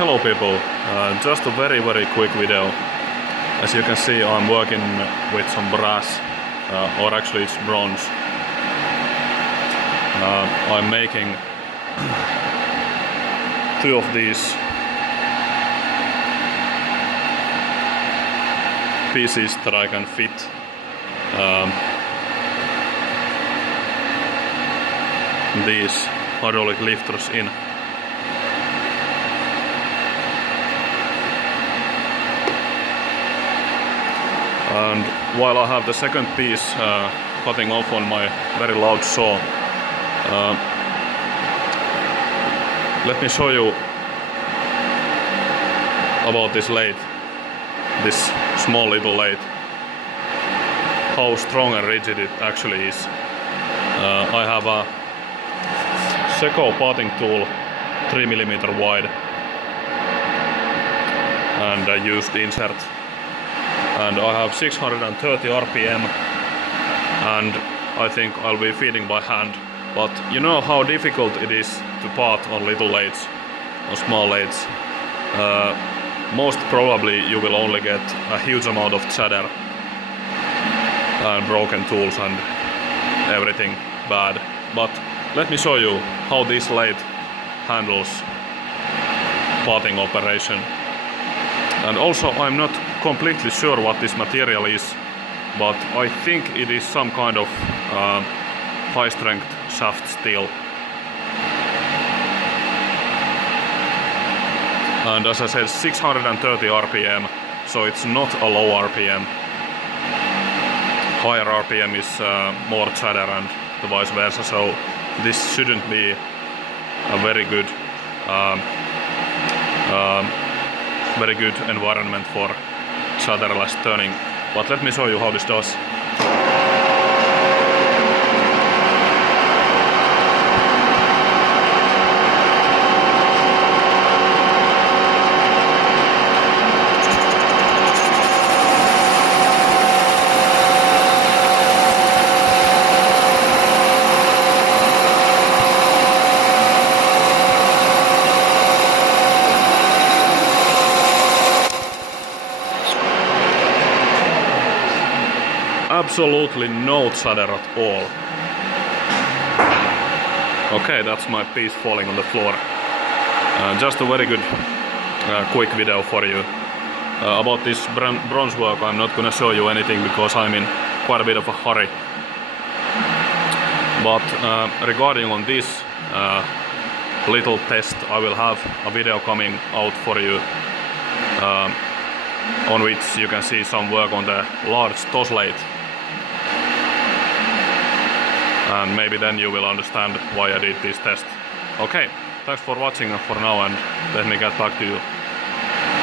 Hello people, just a very quick video. As you can see, I'm working with some brass, or actually it's bronze. I'm making two of these pieces that I can fit these hydraulic lifters in. And while I have the second piece cutting off on my very loud saw, let me show you about this lathe, this small little lathe, how strong and rigid it actually is. I have a Seco parting tool, 3mm wide, and I used insert. And I have 630 RPM, and I think I'll be feeding by hand. But you know how difficult it is to part on little lathes, on small lathes. Most probably you will only get a huge amount of chatter and broken tools and everything bad. But let me show you how this lathe handles parting operation. And also, I'm not completely sure what this material is, but I think it is some kind of high strength shaft steel. And as I said, 630 RPM, so it's not a low RPM. Higher RPM is more chatter and the vice versa, so this shouldn't be a very good environment for chatterless turning. But let me show you how this does. Absolutely no chatter at all. Okay, that's my piece falling on the floor. Just a very good quick video for you. About this bronze work, I'm not gonna show you anything because I'm in quite a bit of a hurry. But regarding on this little test, I will have a video coming out for you on which you can see some work on the large TOS lathe. And maybe then you will understand why I did this test. Okay, thanks for watching for now, and let me get back to you.